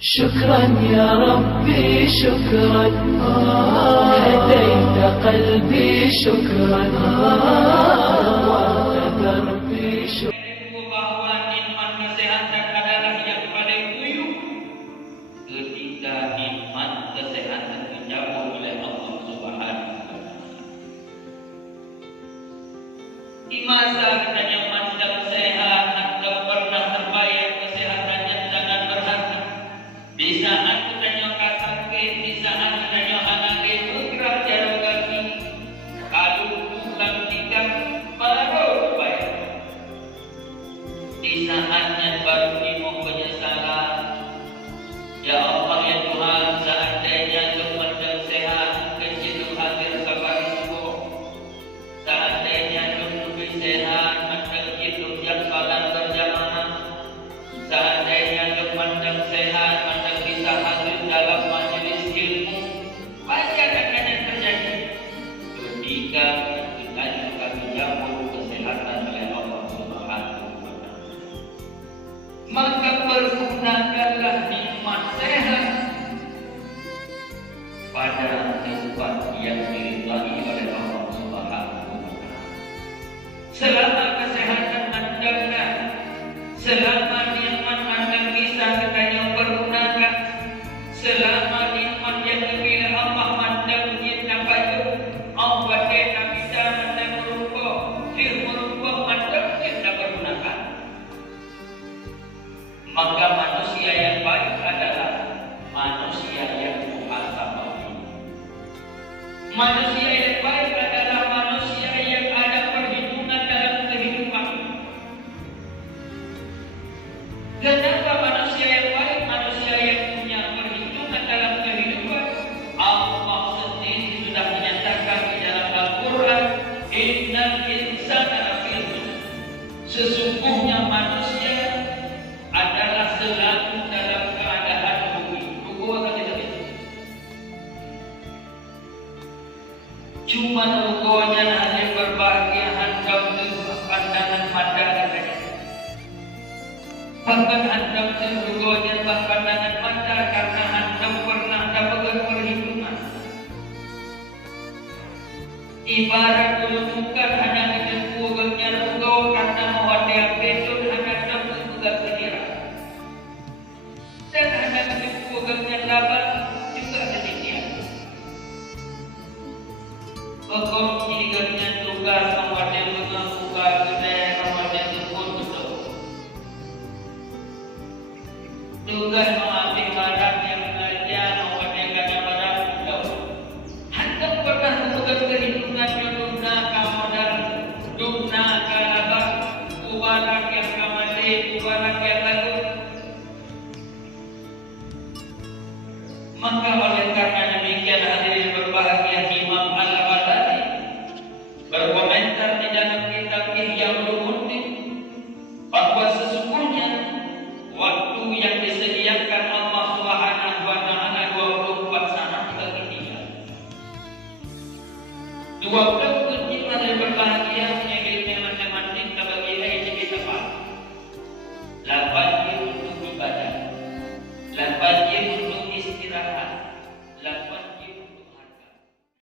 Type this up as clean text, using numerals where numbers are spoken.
شكرا يا ربي شكرا هديت قلبي شكرا نورت دربي شكرا. Bahwa nikmat kesehatan adalah yang paling kuyup ketika nikmat kesehatan dicabut oleh Allah Subhanahu wa Ta'ala. Di masa kita nyaman sedang sehat atau pernah terbayang kesehatannya sangat berharga. Di saat kita nyoka sakit, di saat kita nyoka sakit, bergerak jalan kaki, kalau tulang tiga baru bayar. Di saatnya baru timur penyesalan. Ya Allah ya Tuhan, seandainya teman dan sehat kecil hadir kabar subuh. Seandainya lebih sehat macam hidup yang salam berjamaah. Seandainya teman dan sehat macam bisa hadir dalam majlis ilmu. Banyak akan yang terjadi ketika kita juga dijemput kesehatan oleh Allah Subhanahu wa Ta'ala. Maka pergunakanlah nikmat sehat pada tempat yang diridhai oleh Allah Subhanahu wa Ta'ala. Selama kesehatan Anda, selama nikmat Anda bisa kita yang pergunakan, selama nikmat yang diberi Allah Anda kita baik, Allah kita bisa Anda berupa, berupa Anda kita pergunakan. Maka manusia yang baik adalah manusia yang muhasabah. Manusia yang baik adalah manusia yang ada perhitungan dalam kehidupan. Kenapa manusia yang baik? Manusia yang punya perhitungan dalam kehidupan. Allah sendiri sudah menyatakan di dalam Al-Quran, Innal insana lafi khusr. Sesungguhnya manusia adalah selalu dalam keadaan rugi. Rugi akan disebut. Cuma ruginya hanya berbahagia handam dengan pandangan mata saja. Bahkan handam dengan ruginya pandangan mata karena handam pernah dapat perhitungan. Ibarat dulu bukan hanya dengan ruginya rugi karena mewati betul hanya dapat juga penira. Dan hanya dengan ruginya dapat juga demikian. Korupsi dengan tugas mewati dengan buka kedai mewati dengan betul. Tugas mengambil barang yang belanja mewati dengan barang betul. Handam pernah tugas kehitungan duna kamodal, duna kalabah, ubarak yang kamade, ubarak yang